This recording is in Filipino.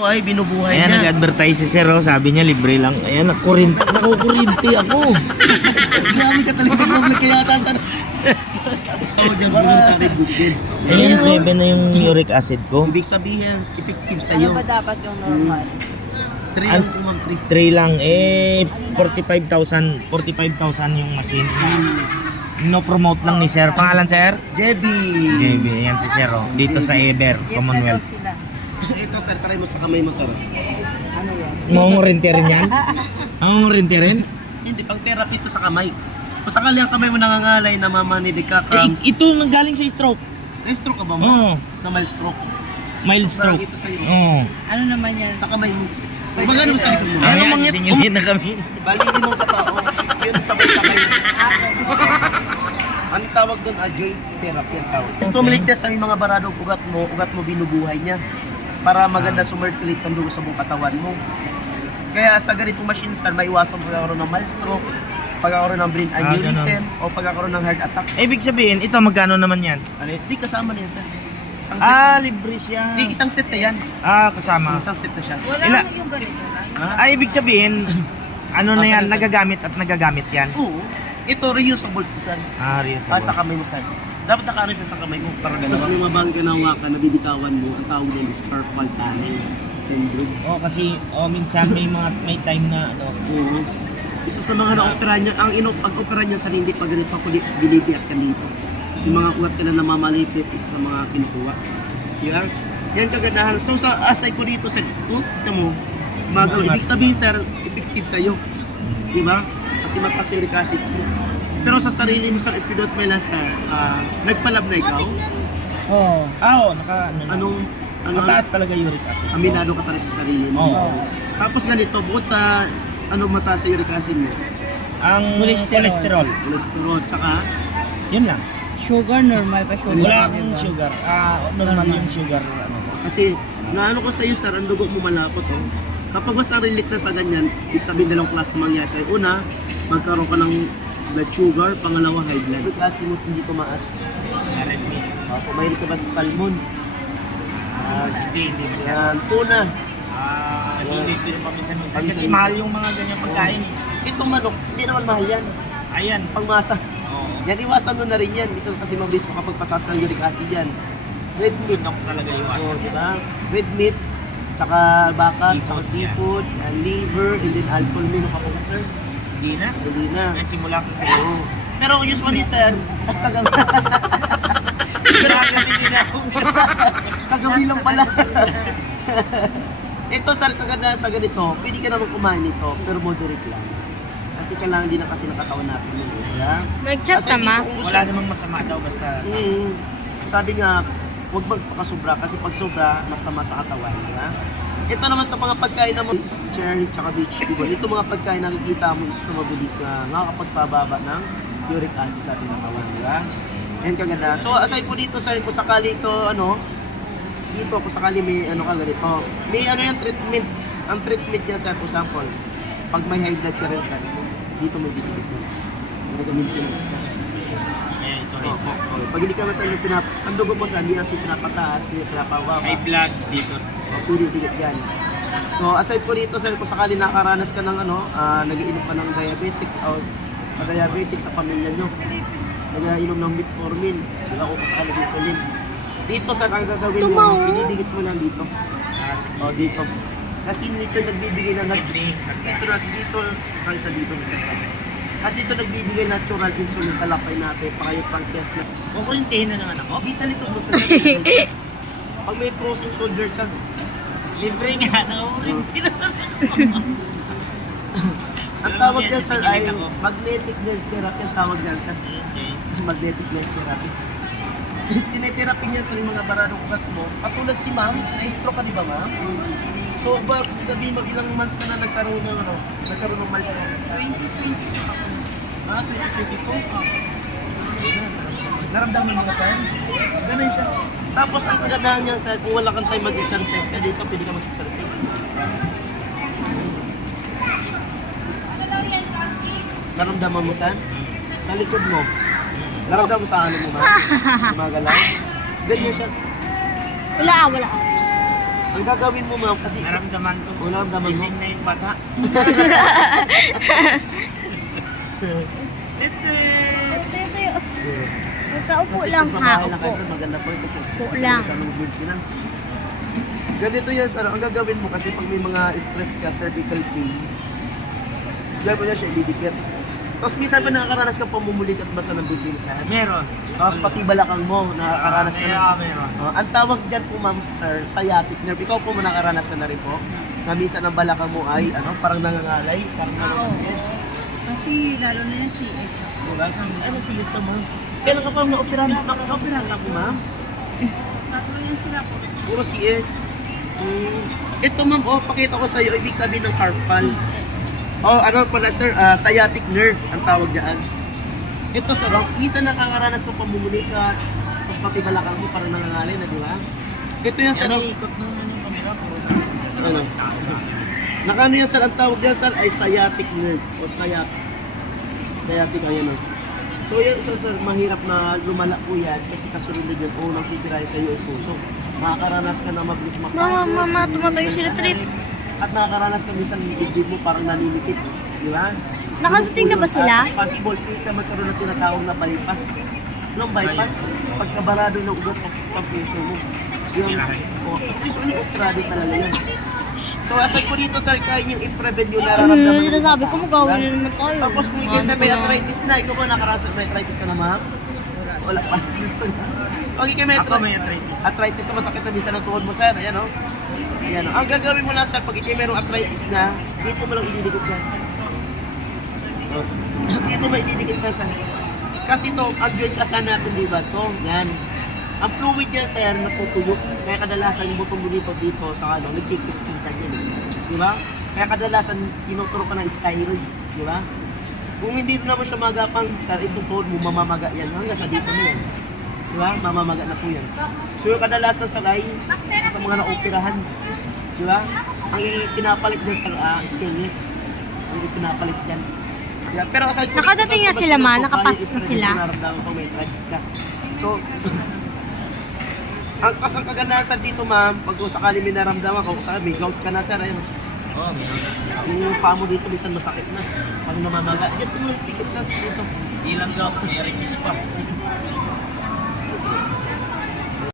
Ay, binubuhay Ayan, niya. nag-advertise si Sir, oh. Sabi niya, libre lang. Ayan, nakukurinti ako. Grabe ka talaga nag-vlog kaya ata sa... Ayan, 7 na yung uric acid ko. Ibig sabihin, effective Ano sa'yo. ba dapat yung normal? 3 lang kung ang 3 lang, 45,000 yung machine. No-promote lang ni Sir. Pangalan, Sir? Jebby! JB, ayan si Sir, oh. Dito sa Ever, Commonwealth. Sila. Ito, sir, try mo sa kamay mo, sir. Ano yan? Mangungurinti rin yan? Mangungurinti rin? Hindi, pang therapy ito sa kamay. Kung sakali ang kamay mo nangangalay, namamanid ka, cramps. Ito nanggaling sa stroke. Na-stroke ka ba mo? Oo. Na mild stroke. Mild stroke. Ito sa'yo. Oo. Ano naman yan? Sa kamay mo. Pag ano sa likod mo? Ano mga singilin na kami? Bali mo katao. Yun, sabay-sabay. Ang tawag doon, joint therapy ang tawag. Stimulate niya sa mga baradong ugat mo binubuhay niya. Para maganda sumirculate ang dugo sa buong katawan mo. Kaya sa ganitong machine, sir, maiwasan mo pagkakaroon ng mild stroke, pagkakaroon ng brain aneurysm, o pagkakaroon ng heart attack. Ibig sabihin, ito magkano naman yan? Ano, di kasama na yan, sir. Isang set. Libre siya. Di, isang set na yan. Kasama. Isang set na siya. Wala Ila- na yung ganito lang. Ibig sabihin, ano na yan, nagagamit at nagagamit yan. Oo. Ito, reusable po, sir. Reusable. Sa kamay mo, sir. Dapat nakaano siya sa kamay mo para Tapos gano'n. may mga bagay ka na hawakan, nabibitawan mo, ang tawag doon is carpal tunnel syndrome. Kasi minsan may time na Oo. Isa sa mga na-opera niya, pag-opera niya sa hindi pa ganito, kundi binibiyak ka dito. Yung mga ugat sila na mamalipit is sa mga kinukuha. Yan. Yan kagandahan. So sa asay ko dito sa ito mo, magano. Ibig sabihin, sir, effective sa'yo. Di ba? Kasi mataas yung uric acid mo. Pero sa sarili mo, sir, if you don't mind, sir, nagpalab na ikaw, Oo. anong mataas talaga uric acid. aminado ka talaga sa sarili mo. Oo. Tapos ganito, bukod sa mataas sa uric acid mo, Ang cholesterol. cholesterol, tsaka Yun lang. Sugar, normal pa sugar. Wala pa, akong diba? sugar. Normal Normal. yung sugar. kasi naano ko sa iyo, sir, ang dugo mo malapot. Oh. Kapag mas relate na sa ganyan, ibig sabihin dalawang klase mangyayari sa'yo. Una, magkaroon ka ng blood sugar, pangalawa high blood. Uric acid mo hindi tumaas. Kung mahilig ka ba sa salmon? Hindi Yan, tuna. Hindi rin paminsan-minsan. Kasi mahal yung mga ganyang pagkain. Itong manok, hindi naman mahal yan. Ayan. Pangmasa. Oo. Yan, iwasan mo na rin yan. Isa kasi mabilis makapagpataas ng uric acid yan. Red meat. Pinok talaga Oh, iwasan. diba? Red meat, tsaka baka, tsaka Seafoods yan. seafood, liver, and then alcohol mino ka po, sir. Hindi na. Hindi na. Kaya simula ko Oo. Pero usually, sir, kagabi lang pala. Ito, sir, kaganda sa ganito, pwede ka naman kumain nito, pero moderate lang. Kasi kailangan din na kasi nakatawan natin yun. Diba? Nag-chat Kasi ka ma? dito, kung gusto- Wala namang masama daw basta. Sabi nga, huwag magpakasobra kasi pag sobra, masama sa katawan. Diba? Ito naman sa mga pagkain naman, cherry tsaka vegetable. Ito mga pagkain nakikita mo is sa mabilis na nakakapagpababa ng uric acid sa ating katawan. Diba? Yan kaganda. So aside po dito, sir, kung sakali ito, dito kung sakali may ka ganito. May yung treatment. Ang treatment niya, sir, for example, pag may high blood ka rin, sir, dito may bibigit mo. Nag-maintenance ka. Ayan, ito Oh, oh. Pag hindi ka masan yung ang dugo mo sa hindi na pinapataas, hindi pinapababa. high blood dito. Pwede bigit yan. So aside po dito, sir, kung sakali nakaranas ka ng nagiinom ka ng diabetic o sa diabetic sa pamilya nyo, nag-iinom ng metformin, wala ko sakali ng insulin. Dito, sir, ang gagawin mo, pinidikit mo lang dito. O, dito. Kasi dito nagbibigay ng dito, sa dito. Kasi ito nagbibigay natural insulin sa lapay natin para yung pancreas na. Kukurintihin na naman ako. Di sa likod mo. Pag may frozen shoulder ka, Libre nga, nakukurinti naman ako. ang tawag Pero niya, sir, ay sisigalig ako. magnetic nerve therapy. Ang tawag niyan, sir. Okay. Magnetic nerve therapy. Tinetherapy niya sa mga baradong ugat mo. Katulad si ma'am, na-stroke ka, di ba, ma'am? So, sabihin mo, ilang months ka na nagkaroon ng mild stroke? 2022. 2022? Naramdaman mo na, sir? Ganun siya. Tapos, ang kagandahan niya, sir, kung wala kang time mag-exercise, dito pwede ka mag-exercise. Naramdaman mo, sir? Sa likod mo. Naramdaman mo sa ano mo, ma'am? Gumagalaw? Ganyan siya. Wala. Ang gagawin mo ma'am, kasi Naramdaman ko. Naramdaman mo? Gising na yung bata. Magkaupo kasi lang kung sa ha, bahay lang upo. kayo, sir, maganda po yun kasi Upo lang. ka ng maintenance. Ganito yan, sir. Ang gagawin mo kasi pag may mga stress ka, cervical pain, diyan mo na siya ibibigit. Tapos minsan ba nakakaranas ka pamumulik at basa ng bibig sa Meron. Tapos pati balakang mo, nakakaranas ka na. Meron. Ang tawag dyan po ma'am, sir, sciatic nerve. Ikaw po nakakaranas ka na rin po. Na minsan ang balakang mo ay parang nangangalay, parang nangangalay. Kasi lalo na yung CS. Diba? Ano siyas ka ma'am? Kailan ka pa na-operahan? Na-operahan ka po ma'am? Tatlo yan sila po. Puro CS. Ito ma'am, pakita ko sa iyo, ibig sabihin ng carpal. Ano pala sir, sciatic nerve ang tawag diyan. Ito sir, minsan nakakaranas ko pamumulikat, tapos pati balakang mo parang nangangalay na, di ba? Ito yan sir, Yan, ikot naman yung camera. ano? Nakano yan sir, ang tawag diyan sir ay sciatic nerve o sciatic ayan o. So yan isa sir, mahirap na lumala po yan kasi kasunod yan o nang titirahin sa iyo ang puso. Makakaranas ka na mabilis mapagod. Mama, tumatayo sila trip. At nakakaranas ka minsan yung dibdib mo parang naninikip, di ba? Nakadating na ba sila? At possible ka magkaroon ng tinatawag na bypass. Anong bypass? Pagkabarado ng ugat ng puso mo. Yung, usually operado talaga yan. So aside po dito sir, kaya yung i-prevent yung nararamdaman. Sabi ko, magawin na naman tayo. Tapos kung ikaw sa may arthritis na, ikaw ba nakaranas may arthritis ka na ma'am? Wala pa. Okay, kay may Ako may arthritis. arthritis na masakit na minsan ang tuhod mo sir, ayan o. Ayan o. Ang gagawin mo lang sir, pag ikaw mayroong arthritis na, dito mo lang ididikit yan. Oh. Dito mo ididikit ka sir. Kasi ito, ang joint kasi natin, di ba? Ito, yan. Ang fluid yan sir, natutuyo. Kaya kadalasan yung butong mo dito sa ano, nagkikis-kisan yan. Di ba? Kaya kadalasan, tinuturo ka ng steroid. Di ba? Kung hindi naman siya magapang, sir, itong tuhod mo, mamamaga yan. Hanggang sa dito mo yan. Di ba? Mamamaga na po yan. So yung kadalasan sa isa sa mga naoperahan. Di ba? Ang pinapalit dyan sa stainless. Ang pinapalit dyan. Yeah, pero aside Nakadating na sila, ma? Nakapasok na sila? Nararamdaman ko may arthritis ka. So, ang kagandahan dito ma'am, pag sakali may naramdaman ka, kung saan may gout ka na sir, ayun. Oo, meron. Yung paa mo dito, minsan masakit na. Pag namamaga, dito mo tikit na dito. Di lang daw, may release pa.